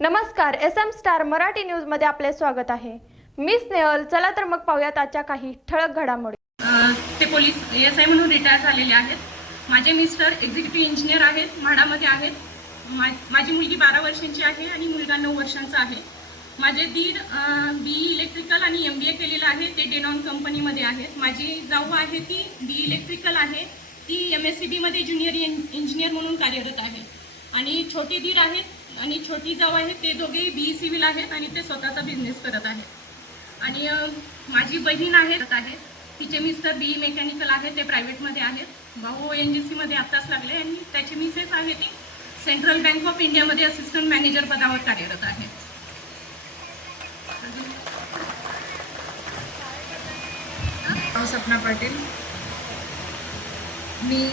नमस्कार S M star Marathi न्यूजमध्ये आपले स्वागत आहे. मी स्नेहल चला तर मग पाहूयात आजच्या काही ठळक घडामोडी. ते पोलीस एस आय म्हणून रिटायर झालेले आहेत. माझे मिस्टर एक्झिक्युटिव्ह इंजिनियर आहेत म्हाडामध्ये आहेत. मा माझी मुलगी बारा वर्षांची आहे आणि मुलगा नऊ वर्षांचा आहे. माझे दीड बी इलेक्ट्रिकल आणि एम बी ए केलेलं आहे ते डेनॉन कंपनीमध्ये आहेत. माझी जाऊ आहे ती बी इलेक्ट्रिकल आहे. ती एम एस सी बीमध्ये ज्युनियर इंजिनियर म्हणून कार्यरत आहे. आणि छोटी दीड आहेत आणि छोटी जाऊ आहे ते दोघेही बी सिव्हिल आहेत आणि ते स्वतःचा बिझनेस करत आहेत. आणि माझी बहीण आहे आहे. तिचे मिस्टर बी मेकॅनिकल आहे ते प्रायव्हेटमध्ये आहेत भाऊ ओ एन जी सीमध्ये आत्ताच लागले आणि त्याची मिसेस आहे ती. सेंट्रल बँक ऑफ इंडियामध्ये असिस्टंट मॅनेजर पदावर कार्यरत आहे. सपना पाटील. मी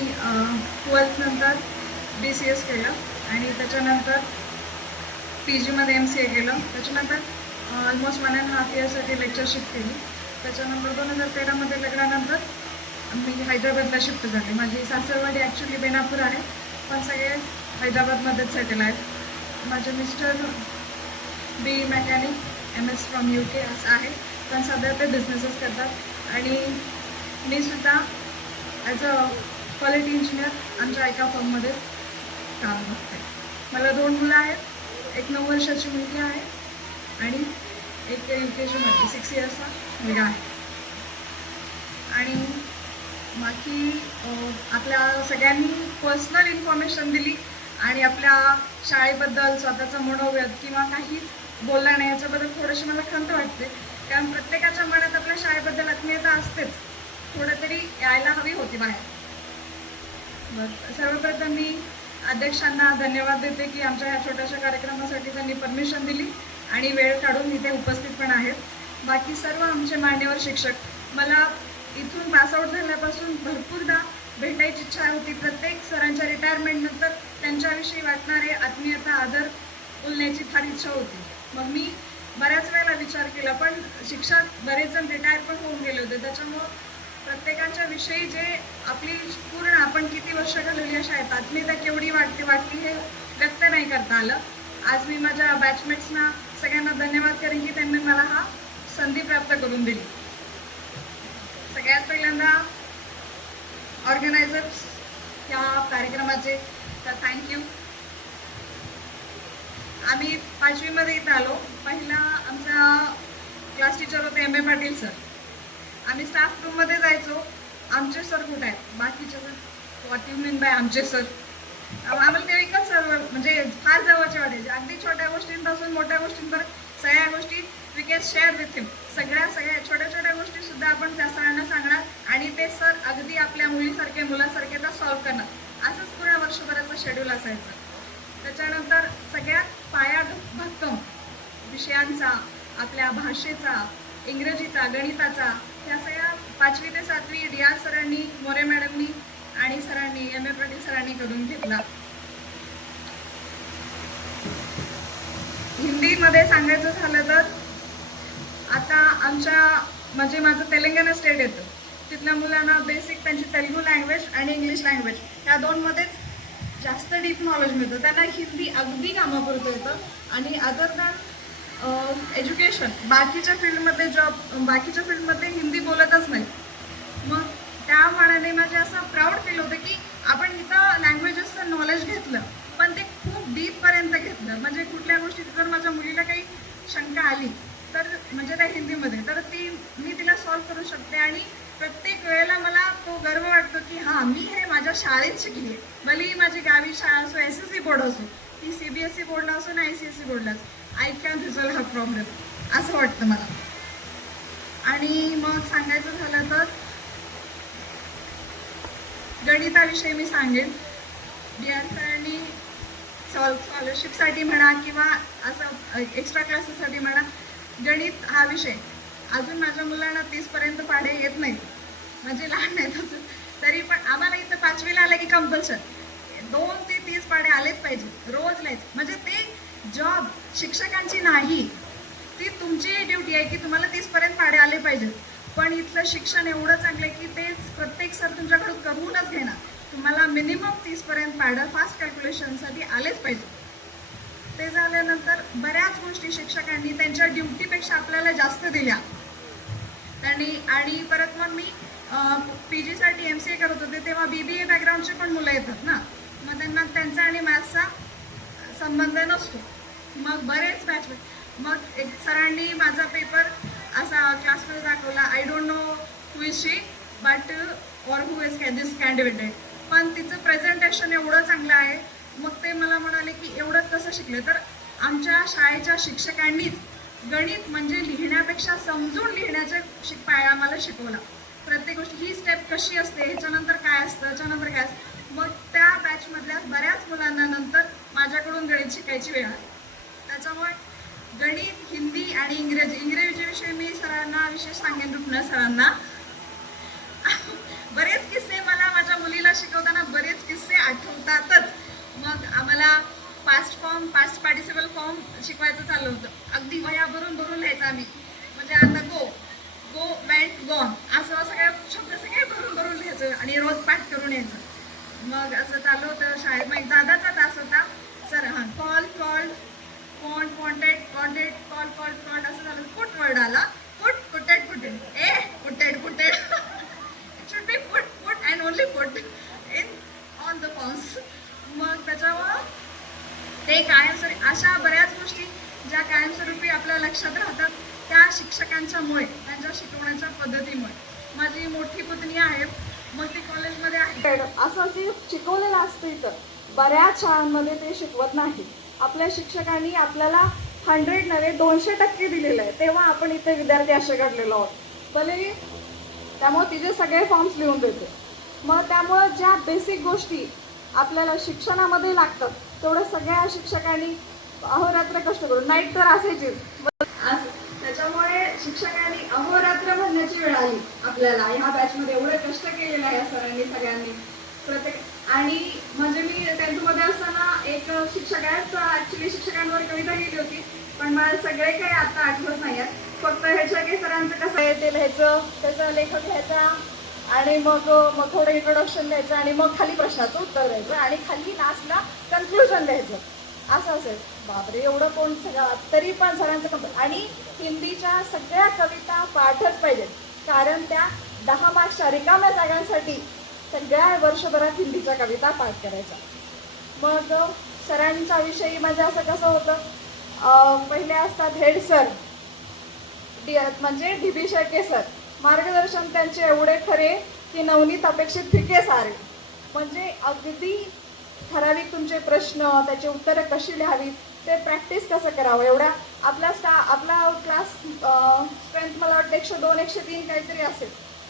ट्वेल्थनंतर बी सी एस केलं आणि त्याच्यानंतर पी जीमध्ये एम सी ए केलं. त्याच्यानंतर ऑलमोस्ट वन अँड हाफ इयरसाठी लेक्चरशिप केली. त्याच्यानंतर दोन हजार तेरामध्ये लग्नानंतर मी हैदराबादला शिफ्ट झाले. माझी सासरवाडी ॲक्च्युली बेनापूर आहे. पण सगळे हैदराबादमध्येच सेटल आहेत. माझे mister B mechanic M S from U K असं आहे. पण सध्या ते बिझनेसेस करतात. आणि मी सुद्धा ॲज अ क्वालिटी इंजिनियर आमच्या एका फॉर्ममध्ये काम करते मला दोन मुलं आहेत. एक नऊ वर्षाची मुलगी आहे आणि एक यू के जीमध्ये सिक्स इयर्सचा मुलगा आहे. आणि बाकी आपल्या सगळ्यांनी पर्सनल इन्फॉर्मेशन दिली आणि आपल्या शाळेबद्दल स्वतःचा मनोव्यत किंवा काही बोललं नाही याच्याबद्दल थोडीशी मला खंत वाटते. कारण प्रत्येकाच्या मनात आपल्या शाळेबद्दल आत्मीयता असतेच. थोडं तरी यायला हवी होती बाहेर. बरं सर्वप्रथम मी अध्यक्षांना धन्यवाद देते की आमच्या ह्या छोट्याशा कार्यक्रमासाठी त्यांनी परमिशन दिली आणि वेळ काढून इथे उपस्थित पण आहेत. बाकी सर्व आमचे मान्यवर शिक्षक मला इथून पासआउट झाल्यापासून भरपूरदा भेटायची इच्छा होती. प्रत्येक सरांच्या रिटायरमेंटनंतर त्यांच्याविषयी वाटणारे आत्मीयता आदर बोलण्याची फार इच्छा होती. मग मी बऱ्याच वेळेला विचार केला पण शिक्षक बरेच जण रिटायर पण होऊन गेले होते. त्याच्यामुळं प्रत्येकाच्या विषयी जे आपली पूर्ण आपण किती वर्ष घालवली अशा आहेत आत्मीयता केवढी वाटते वाटली हे व्यक्त नाही करता आलं. आज मी माझ्या बॅचमेट्सना सगळ्यांना धन्यवाद करेन की त्यांनी मला हा संधी प्राप्त करून दिली. सगळ्यात पहिल्यांदा ऑर्गनायझर्स या कार्यक्रमाचे तर थँक्यू आम्ही पाचवीमध्ये इथं आलो. पहिला आमचा क्लास टीचर होते एम ए पाटील सर आम्ही स्टाफ रूममध्ये जायचो. आमचे सर कुठे आहेत? बाकीचे sir what you mean by आमचे सर आम्हाला ते एकच सर म्हणजे फार जवळचे वाटायचे अगदी छोट्या गोष्टींपासून मोठ्या गोष्टींपर्यंत सगळ्या गोष्टी we can share with him सगळ्या सगळ्या छोट्या छोट्या गोष्टी सुद्धा आपण त्या सरांना सांगणार आणि ते सर अगदी आपल्या मुलीसारखे मुलासारखे त्या सॉल्व्ह करणार. असंच पूर्ण वर्षभराचं शेड्यूल असायचं. त्याच्यानंतर सगळ्यात पाया भक्कम विषयांचा आपल्या भाषेचा इंग्रजीचा गणिताचा ह्या सगळ्या पाचवी ते सातवी डी आर सरांनी मोरे मॅडमनी आणि सरांनी एम ए पाटील सरांनी करून घेतला. हिंदीमध्ये सांगायचं झालं तर आता आमच्या म्हणजे माझं तेलंगणा स्टेट येतं. तिथल्या मुलांना बेसिक त्यांची तेलुगू लँग्वेज आणि इंग्लिश लँग्वेज ह्या दोनमध्येच जास्त डीप नॉलेज मिळतं. त्यांना हिंदी अगदी कामापुरतं येतं. आणि अदर दॅन एज्युकेशन बाकीच्या फील्डमध्ये जॉब बाकीच्या फील्डमध्ये हिंदी बोलतच नाही. मग त्या मानाने माझे असं प्राऊड फील होतं की आपण इथं लँग्वेजेसचं नॉलेज घेतलं पण ते खूप डीपपर्यंत घेतलं. म्हणजे कुठल्या गोष्टीत जर माझ्या मुलीला काही शंका आली तर म्हणजे त्या हिंदीमध्ये तर ती मी तिला सॉल्व्ह करू शकते. आणि प्रत्येक वेळेला मला तो गर्व वाटतो की हां मी हे माझ्या शाळेत शिकली आहे. भलेही माझी गावी शाळा असो एस एस सी बोर्ड असो ती सी बी एस सी बोर्डला असो ना आय सी एस सी बोर्डला असो आय कॅन रिझॉल्व हा प्रॉब्लेम असं वाटतं मला. आणि मग सांगायचं झालं तर गणिताविषयी मी सांगेन. डी आर सरांनी सॉल स्कॉलरशिपसाठी म्हणा किंवा असं एक्स्ट्रा क्लासेससाठी म्हणा गणित हा विषय अजून माझ्या मुलांना तीसपर्यंत पाढे येत नाहीत. म्हणजे लहान नाहीत अजून. तरी पण आम्हाला इथं पाचवीला आलं की कंपल्शन दोन ते तीस पाढे आलेच पाहिजे. रोज लिहायचं म्हणजे ते जॉब शिक्षकांची नाही ती तुमची ड्युटी आहे की तुम्हाला तीसपर्यंत पाडे आले पाहिजेत. पण इथलं शिक्षण एवढं चांगलं आहे की ते प्रत्येक सर तुमच्याकडून करूनच घेणार. तुम्हाला मिनिमम तीसपर्यंत पाडं फास्ट कॅल्क्युलेशनसाठी आलेच पाहिजे ते झाल्यानंतर बऱ्याच गोष्टी शिक्षकांनी त्यांच्या ड्युटीपेक्षा आपल्याला जास्त दिल्या. त्यांनी आणि परत मग मी पी जीसाठी एम सी ए करत होते तेव्हा बी बी ए बॅकग्राऊंडचे पण मुलं येतात ना. मग त्यांना त्यांचा आणि मॅथ्सचा संबंध नसतो. मग बरेच बॅच मग एक सरांनी माझा पेपर असा क्लासमध्ये दाखवला. I don't know who is she but or who is this candidate पण तिचं प्रेझेंटेशन एवढं चांगलं आहे. मग ते मला म्हणाले की एवढंच कसं शिकले? तर आमच्या शाळेच्या शिक्षकांनीच गणित म्हणजे लिहिण्यापेक्षा समजून लिहिण्याचे शिक पाया आम्हाला शिकवला. प्रत्येक गोष्ट ही स्टेप कशी असते? ह्याच्यानंतर काय असतं? ह्याच्यानंतर काय असतं? मग त्या बॅचमधल्या बऱ्याच मुलांना नंतर माझ्याकडून गणित शिकायची वेळ आली. त्याच्यामुळे गणित हिंदी आणि इंग्रजी इंग्रजीविषयी मी सरांना विशेष सांगेन रुग्ण सरांना. बरेच किस्से मला माझ्या मुलीला शिकवताना बरेच किस्से आठवतातच. मग आम्हाला past form past participle form शिकवायचं चाललं होतं. अगदी वया भरून भरून लिहायचं आम्ही. म्हणजे आता गो गो वेंट गॉन असं सगळ्या शब्द सगळे भरून भरून लिहायचं आणि रोज पाठ करून यायचं. मग असं चालू होतं शाळेत. मग दादाचा तास होता. सर हां call called font fonted conted call call called असं झालं पुट वर्ड आला put putted putted a putted putted it should be put put and only put in on the forms मग त्याच्यावर ते कायमस्वरूपी अशा बऱ्याच गोष्टी ज्या कायमस्वरूपी आपल्या लक्षात राहतात त्या शिक्षकांच्यामुळे त्यांच्या शिकवण्याच्या पद्धतीमुळे माझी मोठी पुतणी आहे. मग ती कॉलेजमध्ये आहे. असं जे शिकवलेलं असतं इथं बऱ्याच शाळांमध्ये ते शिकवत नाही. आपल्या शिक्षकांनी आपल्याला हंड्रेड नव्हे दोनशे टक्के दिलेलं आहे. तेव्हा आपण इथे विद्यार्थी असे घडलेलो आहोत. भले त्यामुळे तिचे सगळे फॉर्म्स लिहून देते. मग त्यामुळं ज्या बेसिक गोष्टी आपल्याला शिक्षणामध्ये लागतात तेवढं सगळ्या शिक्षकांनी अहोरात्र कष्ट करून. नाईट तर असायचीच. आज त्याच्यामुळे शिक्षकांनी अहोरात्र म्हणण्याची वेळ आली आपल्याला. ह्या बॅचमध्ये एवढे कष्ट केलेलं आहे या सरांनी सगळ्यांनी. प्रत्येक आणि म्हणजे मी टेन्थमध्ये असताना एक शिक्षकांचा ॲक्च्युली शिक्षकांवर कविता केली होती पण मला सगळे काही आता आठवत नाही आहेत. फक्त ह्याच्या काही सरांचं कसं आहे ते लिहायचं त्याचा लेखक घ्यायचा आणि मग मग थोडं इंट्रोडक्शन द्यायचं आणि मग खाली प्रश्नाचं उत्तर द्यायचं आणि खाली लास्टला कन्क्लुजन द्यायचं. असं असेल. बापरे एवढं कोण सगळं तरी पण सरांचं कंप आणि हिंदीच्या सगळ्या कविता पाठच पाहिजेत. कारण त्या दहा मार्क्सच्या रिकाम्या जागांसाठी सगळ्या वर्षभरात हिंदीच्या कविता पाठ करायच्या. मग सरांच्या विषयी म्हणजे असं कसं होतं? पहिले असतात हेड सर. डी म्हणजे डी बी शेके सर. मार्गदर्शन त्यांचे एवढे खरे की नवनीत अपेक्षित फिके सारे. म्हणजे अगदी ठराविक तुमचे प्रश्न त्याची उत्तरं कशी लिहावीत ते प्रॅक्टिस कसं करावं? एवढ्या आपला स्टा आपला क्लास स्ट्रेंथ मला वाटतं एकशे दोन एकशे तीन काहीतरी असेल.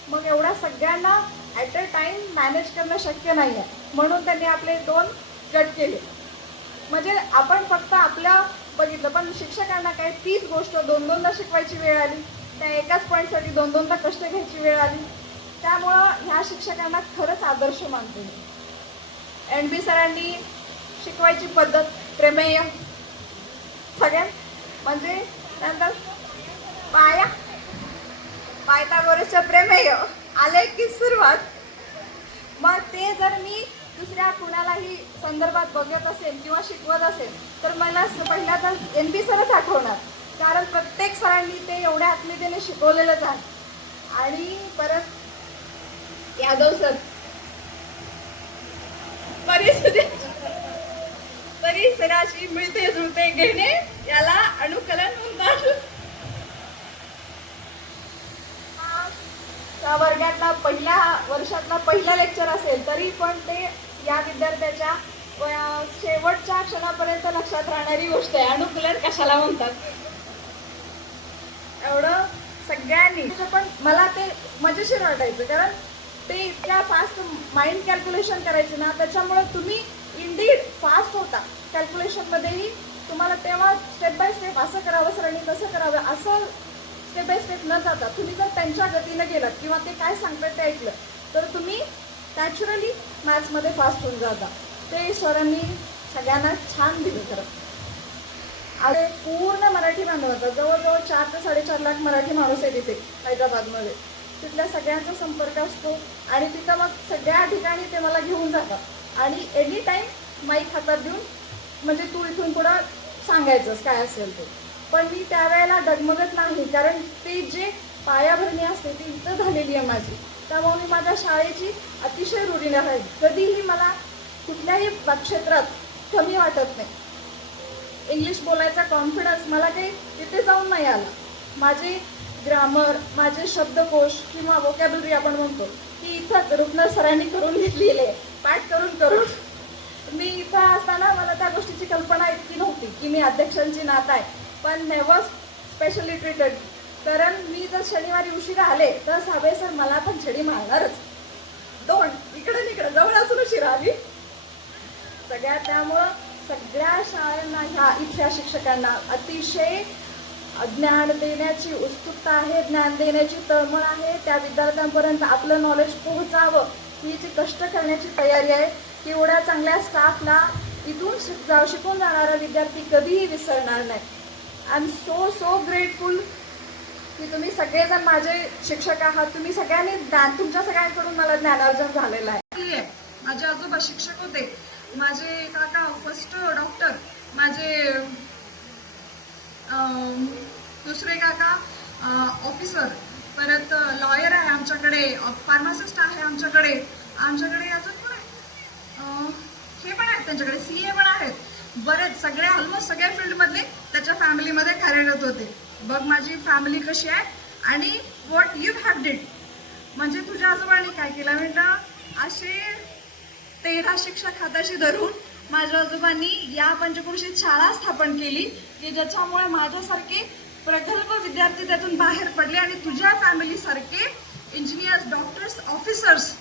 मग एवढ्या सगळ्यांना ॲट अ टाईम मॅनेज करणं शक्य नाही आहे म्हणून त्यांनी आपले दोन गट केले. म्हणजे आपण फक्त आपल्या बघितलं पण शिक्षकांना काय तीच गोष्ट दोन दोनदा शिकवायची वेळ आली त्या एकाच पॉईंटसाठी दोन दोनदा कष्ट घ्यायची वेळ आली. त्यामुळं ह्या शिक्षकांना खरंच आदर्श मानते मी. एन बी सरांनी शिकवायची पद्धत प्रमेय. सगळ्यात म्हणजे नंतर पाया. पायथागोरसच्या प्रमेय. आले की सुरुवात. मग ते जर मी दुसऱ्या कुणालाही संदर्भात बघत असेल किंवा शिकवत असेल तर मला स- पहिला तर एन बी सरच आठवणार. कारण प्रत्येक सरांनी ते एवढ्या आत्मीयतेने शिकवलेलंच आहे. आणि परत यादव सर. परिसराशी मिळते जुळते घेणे याला अनुकलन म्हणतात. हा वर्गातला पहिल्या वर्षातला पहिला लेक्चर असेल तरी पण ते या विद्यार्थ्याच्या शेवटच्या क्षणापर्यंत लक्षात राहणारी गोष्ट आहे. अनुकूलन कशाला म्हणतात? एवढं सगळ्यांनी. पण मला ते मजेशीर वाटायचं कारण ते इतक्या फास्ट माइंड कॅल्क्युलेशन करायचे ना त्याच्यामुळे तुम्ही इंडीड फास्ट होता. कॅल्क्युलेशनमध्येही तुम्हाला तेव्हा स्टेप बाय स्टेप असं करावं सरांनी तसं करावं असं स्टेप बाय स्टेप न जाता तुम्ही जर त्यांच्या गतीनं गेलात किंवा ते काय सांगतात ते ऐकलं तर तुम्ही नॅचरली मॅथ्समध्ये फास्ट होऊन जाता. ते सरांनी सगळ्यांना छान दिलं खरं. अरे पूर्ण मराठी बांधवाचा जवळजवळ चार ते साडेचार लाख मराठी माणूस आहे तिथे हैदराबादमध्ये. तिथल्या सगळ्यांचा संपर्क असतो आणि तिथं मग सगळ्या ठिकाणी ते मला घेऊन जातात. आणि एनी टाईम माईक हातात देऊन म्हणजे तू इथून पुढं सांगायचंच काय असेल ते. पण मी त्यावेळेला डगमगत नाही कारण ते जे पायाभरणी असते ती इथं झालेली आहे माझी. त्यामुळे मी माझ्या शाळेची अतिशय रुढीनं आहे. कधीही मला कुठल्याही क्षेत्रात कमी वाटत नाही. इंग्लिश बोलायचा कॉन्फिडन्स मला काही तिथे जाऊन नाही आला. माझे ग्रामर माझे शब्दकोश किंवा वोकॅबलरी आपण म्हणतो ती इथंच रुग्ण सरांनी करून घेतलेली आहे. पाठ करून करून. मी इथं असताना मला त्या गोष्टीची कल्पना इतकी नव्हती की मी अध्यक्षांची नात आहे. पण नेव्हर स्पेशली ट्रीटेड कारण मी जर शनिवारी उशिरा आले तर साबे सर मला पण छडी मारणारच. दोन इकडे तिकडे जवळ असून उशिरा आली. सगळ्या त्यामुळं सगळ्या शाळांना ह्या इथल्या शिक्षकांना अतिशय ज्ञान देण्याची उत्सुकता आहे ज्ञान देण्याची तळमळ आहे. त्या विद्यार्थ्यांपर्यंत आपलं नॉलेज पोहोचावं ही जी कष्ट करण्याची तयारी आहे एवढ्या चांगल्या स्टाफला इथून शिक जा शिकून जाणारा विद्यार्थी कधीही विसरणार नाही. I am so so grateful की तुम्ही सगळेजण माझे शिक्षक आहात. तुम्ही सगळ्यांनी ज्ञान तुमच्या सगळ्यांकडून मला ज्ञानार्जन झालेलं आहे. आहे. माझे आजोबा शिक्षक होते. माझे काका फर्स्ट डॉक्टर माझे दुसरे काका ऑफिसर परत लॉयर आहे आमच्याकडे फार्मासिस्ट आहे आमच्याकडे. आमच्याकडे अजून पण आहे? हे पण आहेत त्यांच्याकडे सी ए पण आहेत. बरेच सगळे ऑलमोस्ट सगळ्या फील्डमधले त्याच्या फॅमिलीमध्ये कार्यरत होते. बघ माझी फॅमिली कशी आहे आणि वॉट यू हॅव डिड म्हणजे तुझ्या आजोबांनी काय केलं? म्हटलं असे तेरा शिक्षक हाताशी धरून माझ्या आजोबांनी या पंचक्रोशीत शाळा स्थापन केली की ज्याच्यामुळे माझ्यासारखे प्रगल्भ विद्यार्थी त्यातून बाहेर पडले आणि तुझ्या फॅमिलीसारखे इंजिनियर्स डॉक्टर्स ऑफिसर्स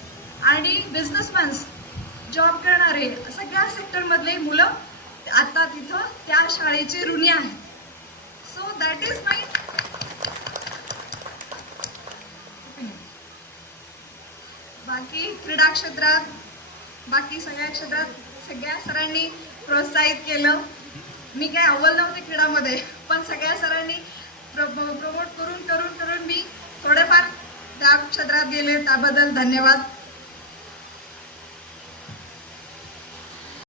आणि बिझनेसमॅन्स जॉब करणारे सगळ्या सेक्टरमधले मुलं आता तिथं त्या शाळेचे ऋणी आहेत. सो दॅट इज माय बाकी क्रीडा क्षेत्रात बाकी सगळ्या क्षेत्रात सगळ्या सरांनी प्रोत्साहित केलं. मी काय अव्वल नव्हते खेळामध्ये पण सगळ्या सरांनी प्रमोट करून करून करून मी थोडेफार त्या क्षेत्रात गेले. त्याबद्दल धन्यवाद.